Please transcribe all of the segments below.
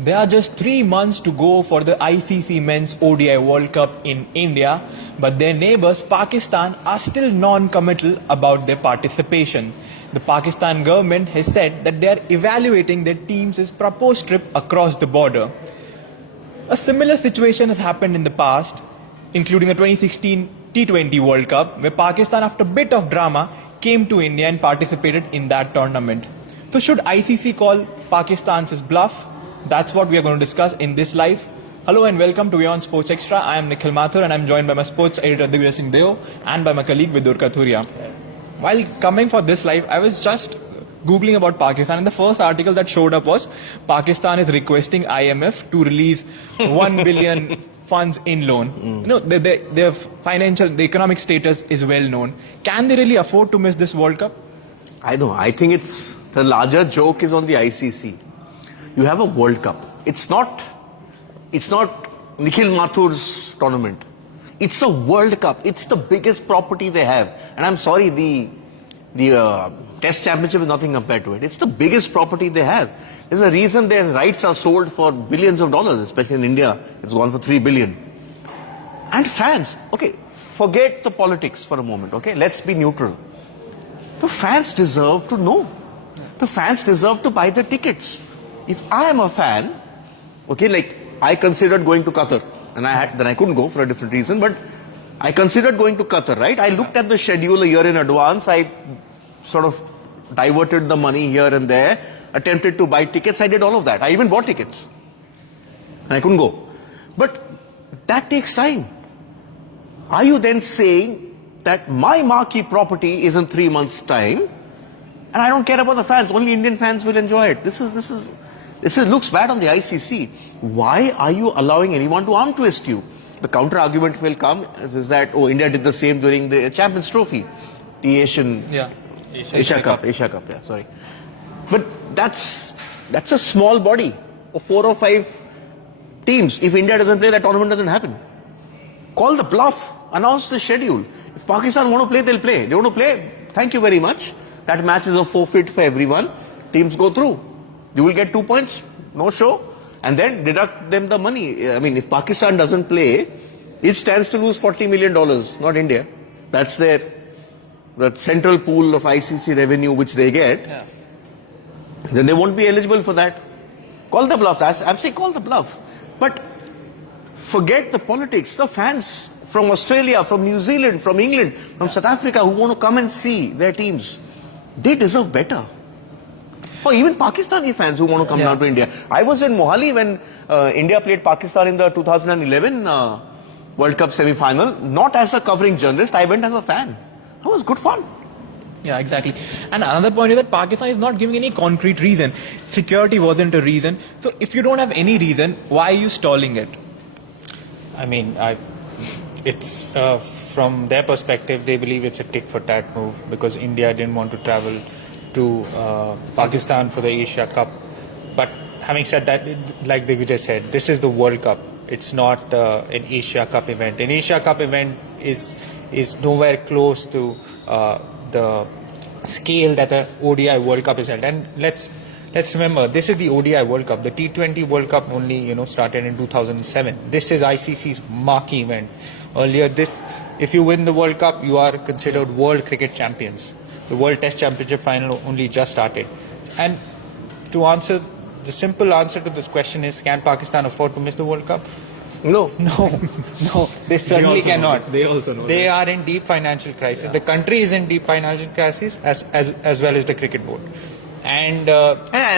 There are just 3 months to go for the ICC Men's ODI World Cup in India, but their neighbours Pakistan are still non-committal about their participation. The Pakistan government has said that they are evaluating their team's proposed trip across the border. A similar situation has happened in the past, including the 2016 T20 World Cup, where Pakistan, after a bit of drama, came to India and participated in that tournament. So should ICC call Pakistan's bluff? That's what we are going to discuss in this live. Hello and welcome to WION Sports Xtra. I am Nikhil Mathur and I am joined by my sports editor Divya Singh Deo and by my colleague Vidur Kathuria. While coming for this live, I was just Googling about Pakistan, and the first article that showed up was Pakistan is requesting IMF to release 1 billion funds in loan. You know, their financial, the economic status is well known. Can they really afford to miss this World Cup? I know. I think it's the larger joke is on the ICC. You have a World Cup. It's not Nikhil Mathur's tournament. It's a World Cup. It's the biggest property they have. And I'm sorry, the Test Championship is nothing compared to it. It's the biggest property they have. There's a reason their rights are sold for billions of dollars, especially in India. It's gone for 3 billion. And fans, okay, forget the politics for a moment, okay? Let's be neutral. The fans deserve to know. The fans deserve to buy the tickets. If I am a fan, okay, like I considered going to Qatar, and then I couldn't go for a different reason, but I considered going to Qatar, right? I looked at the schedule a year in advance. I sort of diverted the money here and there, attempted to buy tickets. I did all of that. I even bought tickets. And I couldn't go. But that takes time. Are you then saying that my marquee property is in 3 months' time, and I don't care about the fans, only Indian fans will enjoy it? This looks bad on the ICC. Why are you allowing anyone to arm twist you? The counter argument will come is that, oh, India did the same during the Champions Trophy, the Asia Cup, yeah, sorry. But that's a small body of 4 or 5 teams. If India doesn't play, that tournament doesn't happen. Call the bluff, announce the schedule. If Pakistan want to play, they'll play. They want to play, thank you very much. That match is a forfeit for everyone. Teams go through. You will get 2 points, no show, and then deduct them the money. I mean, if Pakistan doesn't play, it stands to lose $40 million, not India. That's the central pool of ICC revenue which they get. Yeah. Then they won't be eligible for that. Call the bluff. I'm saying call the bluff. But forget the politics. The fans from Australia, from New Zealand, from England, from South Africa who want to come and see their teams, they deserve better. Or even Pakistani fans who want to come down to India. I was in Mohali when India played Pakistan in the 2011 World Cup semi-final. Not as a covering journalist, I went as a fan. It was good fun. Yeah, exactly. And another point is that Pakistan is not giving any concrete reason. Security wasn't a reason. So if you don't have any reason, why are you stalling it? I mean, it's from their perspective, they believe it's a tit-for-tat move because India didn't want to travel to Pakistan for the Asia Cup. But having said that, like Divya said, this is the World Cup. It's not an Asia Cup event. An Asia Cup event is nowhere close to the scale that the ODI World Cup is at. And let's remember, this is the ODI World Cup. The T20 World Cup only started in 2007. This is ICC's marquee event. Earlier, if you win the World Cup, you are considered world cricket champions. The World Test Championship final only just started. And to answer, the simple answer to this question is, can Pakistan afford to miss the World Cup? No, they certainly cannot. They also know. They are in deep financial crisis. Yeah. The country is in deep financial crisis as well as the cricket board. And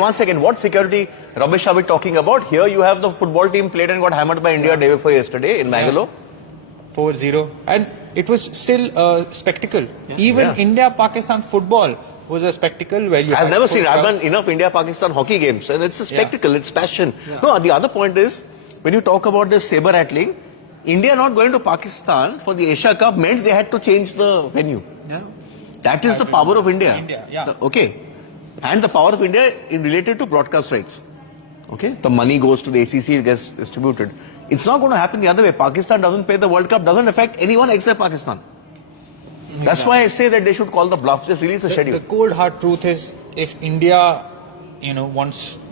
one second, what security rubbish are we talking about? Here you have the football team played and got hammered by India day before yesterday in Bangalore. 4-0. And it was still a spectacle. Yeah. Even India-Pakistan football was a spectacle where you I've never seen. I've done enough India-Pakistan hockey games, and it's a spectacle. It's passion. Yeah. No, the other point is, when you talk about this saber rattling, India not going to Pakistan for the Asia Cup meant they had to change the venue. Yeah. That is the power of India. Okay. And the power of India is related to broadcast rights. Okay. The money goes to the ACC, it gets distributed. It's not going to happen the other way. Pakistan doesn't play the World Cup, doesn't affect anyone except Pakistan. That's why I say that they should call the bluff, just release a schedule. The cold hard truth is, if India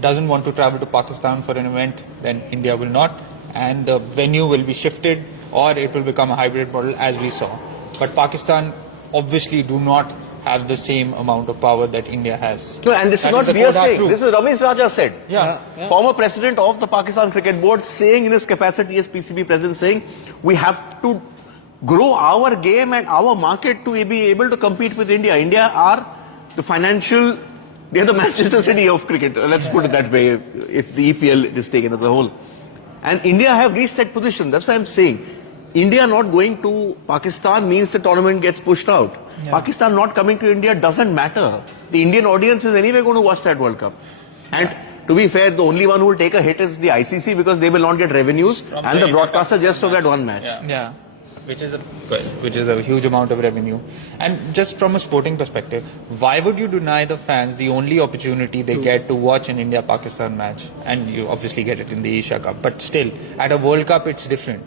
doesn't want to travel to Pakistan for an event, then India will not, and the venue will be shifted, or it will become a hybrid model as we saw. But Pakistan obviously do not have the same amount of power that India has. No, and this is not we are saying. This is Ramesh Raja said. Yeah. Former president of the Pakistan Cricket Board saying in his capacity as PCB president, saying we have to grow our game and our market to be able to compete with India. India are the financial, they are the Manchester City of cricket. Let's put it that way, if the EPL is taken as a whole. And India have reached that position. That's why I'm saying India not going to Pakistan means the tournament gets pushed out. Yeah. Pakistan not coming to India doesn't matter. The Indian audience is anyway going to watch that World Cup. And to be fair, the only one who will take a hit is the ICC because they will not get revenues and the broadcaster just for that one match. Yeah. Which is a huge amount of revenue. And just from a sporting perspective, why would you deny the fans the only opportunity they get to watch an India-Pakistan match? And you obviously get it in the Asia Cup. But still, at a World Cup, it's different.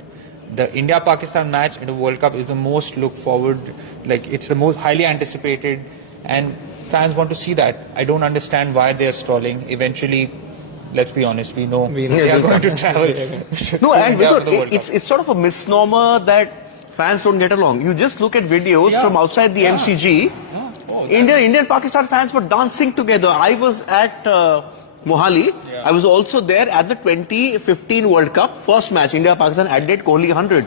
The India-Pakistan match in the World Cup is the most looked forward, like it's the most highly anticipated, and fans want to see that. I don't understand why they're stalling. Eventually, let's be honest, we know they are going to travel. No, and it's sort of a misnomer that fans don't get along. You just look at videos from outside the MCG. Oh, Indian and Pakistan fans were dancing together. I was at Mohali. I was also there at the 2015 World Cup, first match, India-Pakistan, Adelaide, Kohli 100.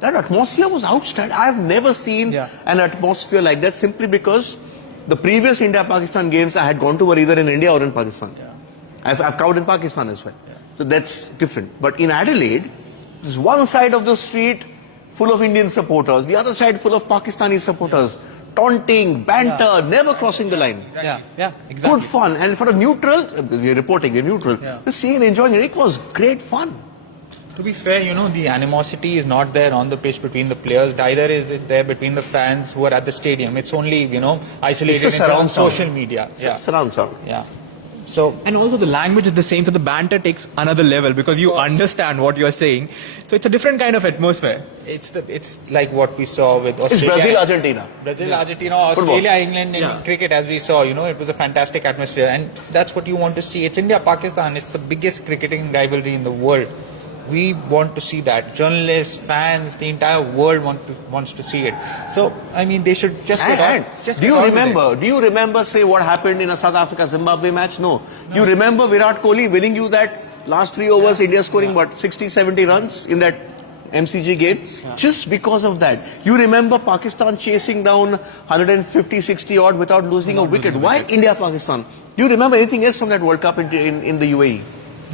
That atmosphere was outstanding. I have never seen an atmosphere like that simply because the previous India-Pakistan games I had gone to were either in India or in Pakistan. I've covered in Pakistan as well. So that's different. But in Adelaide, there's one side of the street full of Indian supporters, the other side full of Pakistani supporters, taunting, banter, never crossing the line. Exactly. Good fun. And for a neutral, we're reporting, we're neutral, just seeing and enjoying it, it was great fun. To be fair, the animosity is not there on the pitch between the players, neither is it there between the fans who are at the stadium. It's only, isolated on social media. Surround sound. So, and also the language is the same, so the banter takes another level because you understand what you're saying. So it's a different kind of atmosphere. It's like what we saw with Australia. It's Brazil-Argentina. Brazil-Argentina, Australia-England in cricket, as we saw, it was a fantastic atmosphere, and that's what you want to see. It's India-Pakistan. It's the biggest cricketing rivalry in the world. We want to see that. Journalists, fans, the entire world wants to see it. So, they should just do you remember, say, what happened in a South Africa-Zimbabwe match? No. You remember Virat Kohli winning you that last 3 overs, India scoring, 60, 70 runs in that MCG game? Just because of that. You remember Pakistan chasing down 150, 60 odd without losing a wicket. Why India-Pakistan? Do you remember anything else from that World Cup in the UAE?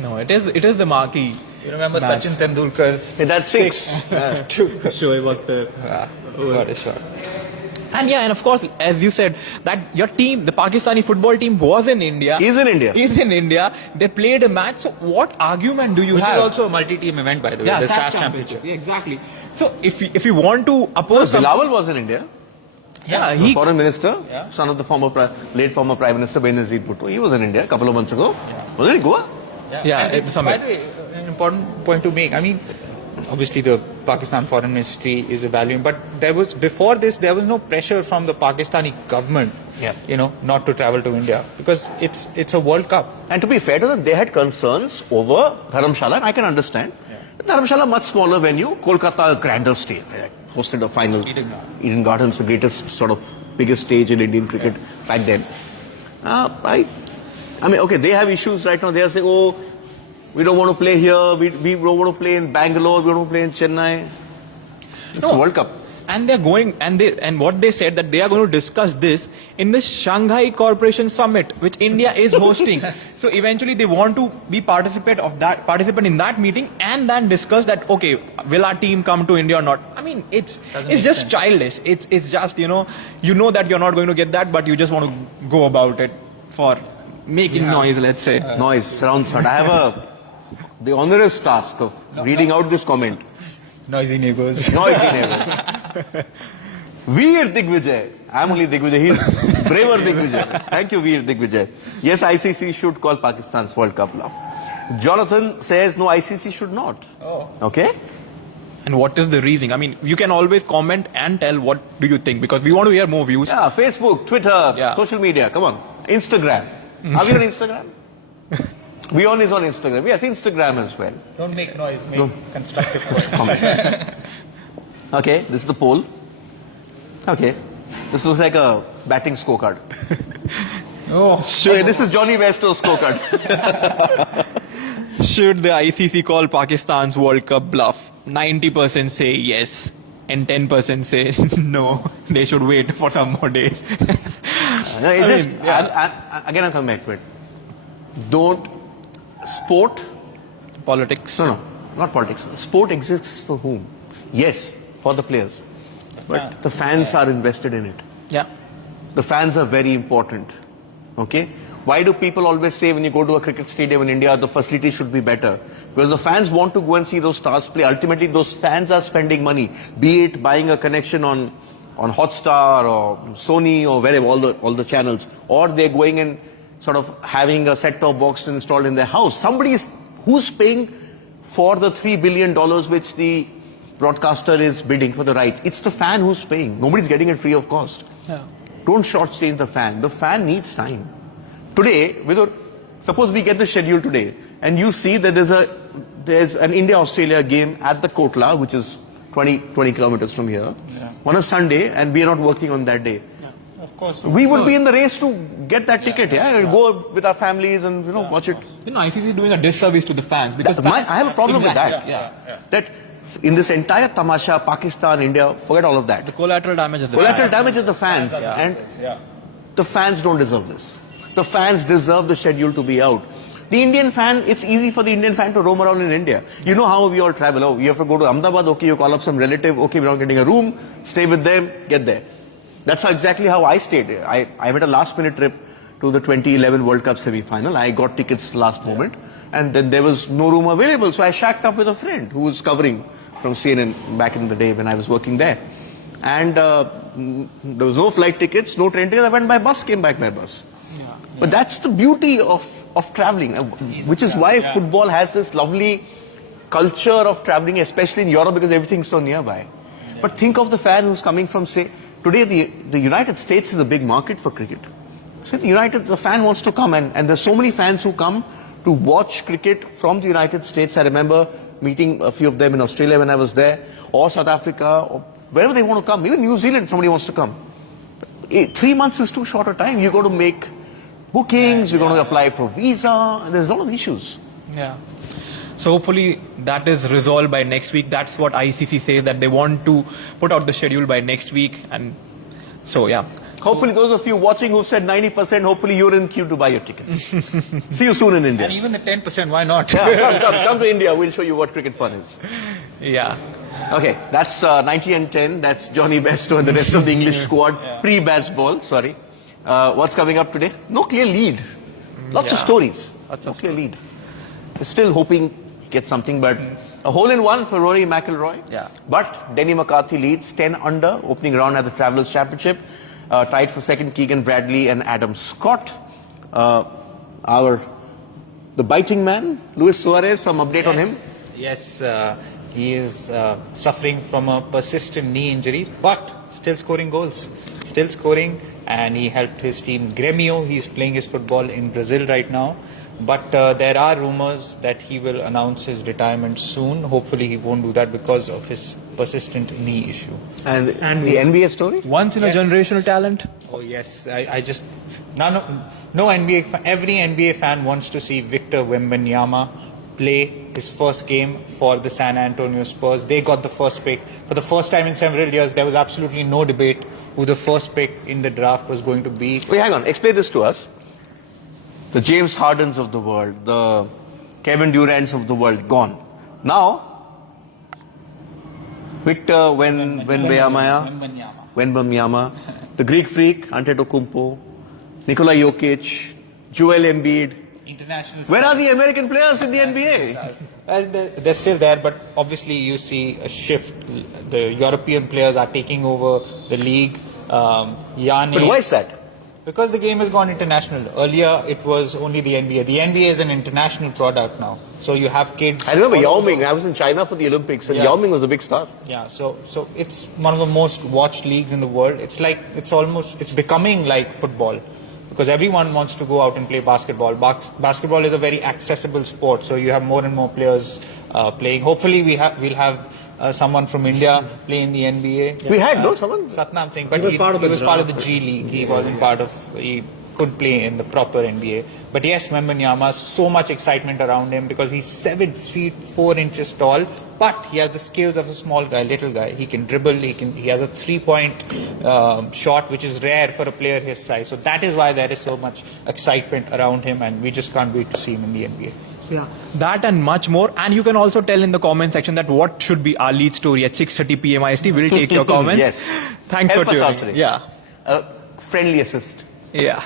No, it is the marquee. You remember match. Sachin Tendulkar's? That's 6. Shoaib Akhtar. What a shot. And and of course, as you said, that your team, the Pakistani football team was in India. Is in India. They played a match. So what argument do you have? Which is also a multi-team event, by the way, the SAS Championship. Yeah, exactly. So if you want to oppose... Bilawal was in India. He... Foreign minister, son of the late former Prime Minister Benazir Bhutto. He was in India a couple of months ago. Was it Goa? By the way, an important point to make. Obviously the Pakistan Foreign Ministry is evaluating, but before this there was no pressure from the Pakistani government, not to travel to India because it's a World Cup. And to be fair to them, they had concerns over Dharamshala, and I can understand. Dharamshala, much smaller venue, Kolkata, grander stage, hosted a final. Eden Gardens, the greatest biggest stage in Indian cricket back then. They have issues right now. They are saying, we don't want to play here, we don't want to play in Bangalore, we don't want to play in Chennai. It's a World Cup. And they're going, and what they said that they are going to discuss this in the Shanghai Cooperation Summit, which India is hosting. So eventually they want to be participant in that meeting and then discuss that, okay, will our team come to India or not? It's just childish. It's just, you know that you're not going to get that, but you just want to go about it for making noise, let's say. Noise, surround sound. I have the onerous task of reading out this comment. Noisy neighbors. Noisy neighbors. Veer Digvijay. I'm only Digvijay. He's braver Digvijay. Thank you, Veer Digvijay. Yes, ICC should call Pakistan's World Cup bluff. Jonathan says no, ICC should not. Oh. Okay? And what is the reasoning? You can always comment and tell what do you think, because we want to hear more views. Yeah, Facebook, Twitter, social media. Come on. Instagram. Are we on Instagram? WION is on Instagram. Yes, Instagram as well. Don't make noise, make No. constructive points. Okay, this is the poll. Okay, this looks like a batting scorecard. Oh, Sure, this is Johnny Westo's scorecard. should the ICC call Pakistan's World Cup bluff? 90% say yes, and 10% say no. They should wait for some more days. No, it's just, again, I'm coming back to it. Don't sport. Politics. No, not politics. Sport exists for whom? Yes, for the players, but the fans are invested in it. Yeah. The fans are very important. Okay? Why do people always say when you go to a cricket stadium in India, the facilities should be better? Because the fans want to go and see those stars play. Ultimately, those fans are spending money, be it buying a connection on Hotstar or Sony or wherever, all the channels, or they're going and sort of having a set-top box installed in their house. Who's paying for the $3 billion which the broadcaster is bidding for the rights? It's the fan who's paying. Nobody's getting it free of cost. Yeah. Don't shortchange the fan. The fan needs time. Today, suppose we get the schedule today, and you see that there's an India-Australia game at the Kotla, which is 20 kilometers from here, on a Sunday, and we are not working on that day. Of course. We would be in the race to get that ticket, and go with our families and watch it. ICC is doing a disservice to the fans because I have a problem with that. Yeah. That in this entire tamasha, Pakistan, India, forget all of that. The collateral damage is the Collateral damage is the fans, and the fans don't deserve this. The fans deserve the schedule to be out. The Indian fan, it's easy for the Indian fan to roam around in India. You know how we all travel. Oh, you have to go to Ahmedabad, okay, you call up some relative, okay, we're not getting a room, stay with them, get there. That's exactly how I stayed. I made a last-minute trip to the 2011 World Cup semi-final. I got tickets last moment, and then there was no room available, so I shacked up with a friend who was covering from CNN back in the day when I was working there. And there was no flight tickets, no train tickets. I went by bus, came back by bus. But that's the beauty of traveling, which is why football has this lovely culture of traveling, especially in Europe, because everything's so nearby. But think of the fan who's coming from, say, today the United States is a big market for cricket. So the fan wants to come, and there's so many fans who come to watch cricket from the United States. I remember meeting a few of them in Australia when I was there, or South Africa, or wherever they want to come. Even New Zealand, somebody wants to come. 3 months is too short a time. You've got to make bookings, you're going to apply for visa, and there's a lot of issues. Yeah. So hopefully that is resolved by next week. That's what ICC says, that they want to put out the schedule by next week. And so, yeah. Hopefully those of you watching who said 90%, hopefully you're in queue to buy your tickets. See you soon in India. And even the 10%, why not? Yeah, come to India. We'll show you what cricket fun is. Yeah. Okay, that's 90 and 10. That's Johnny Besto and the rest of the English squad. Pre-baseball, sorry. What's coming up today? No clear lead. Lots of stories. No clear lead. We're still hoping to get something, but a hole-in-one for Rory McIlroy. Yeah. But Denny McCarthy leads 10 under, opening round at the Travelers Championship. Tied for second, Keegan Bradley and Adam Scott. The biting man, Luis Suarez, some update on him? Yes, he is suffering from a persistent knee injury, but still scoring goals. Still scoring, and he helped his team Grêmio. He's playing his football in Brazil right now. But there are rumors that he will announce his retirement soon. Hopefully he won't do that because of his persistent knee issue. And the NBA story? Once in a generational talent. Oh yes, no NBA, every NBA fan wants to see Victor Wembanyama play his first game for the San Antonio Spurs. They got the first pick. For the first time in several years, there was absolutely no debate who the first pick in the draft was going to be. Wait, hang on. Explain this to us. The James Hardens of the world, the Kevin Durants of the world, gone. Now, Victor Wembanyama, the Greek freak, Antetokounmpo, Nikola Jokic, Joel Embiid. International. Where are the American players in the NBA? They're still there, but obviously you see a shift. The European players are taking over the league. Giannis. But why is that? Because the game has gone international. Earlier, it was only the NBA. The NBA is an international product now. So you have kids. I remember Yao Ming. I was in China for the Olympics, and Yao Ming was a big star. Yeah. So it's one of the most watched leagues in the world. It's becoming like football. because everyone wants to go out and play basketball. Basketball is a very accessible sport, so you have more and more players playing. Hopefully, we'll have someone from India play in the NBA. We had someone. Satnam Singh, but he was part of the G League. He wasn't part of. He couldn't play in the proper NBA. But yes, Wembanyama, so much excitement around him because he's 7 feet 4 inches tall, but he has the skills of a small guy, little guy. He can dribble. He has a 3-point shot, which is rare for a player his size. So that is why there is so much excitement around him, and we just can't wait to see him in the NBA. Yeah, that and much more. And you can also tell in the comment section that what should be our lead story at 6:30 p.m. IST. We'll take your comments. Yes. Thanks Help for us out tuning in. today. Yeah. Friendly assist. Yeah.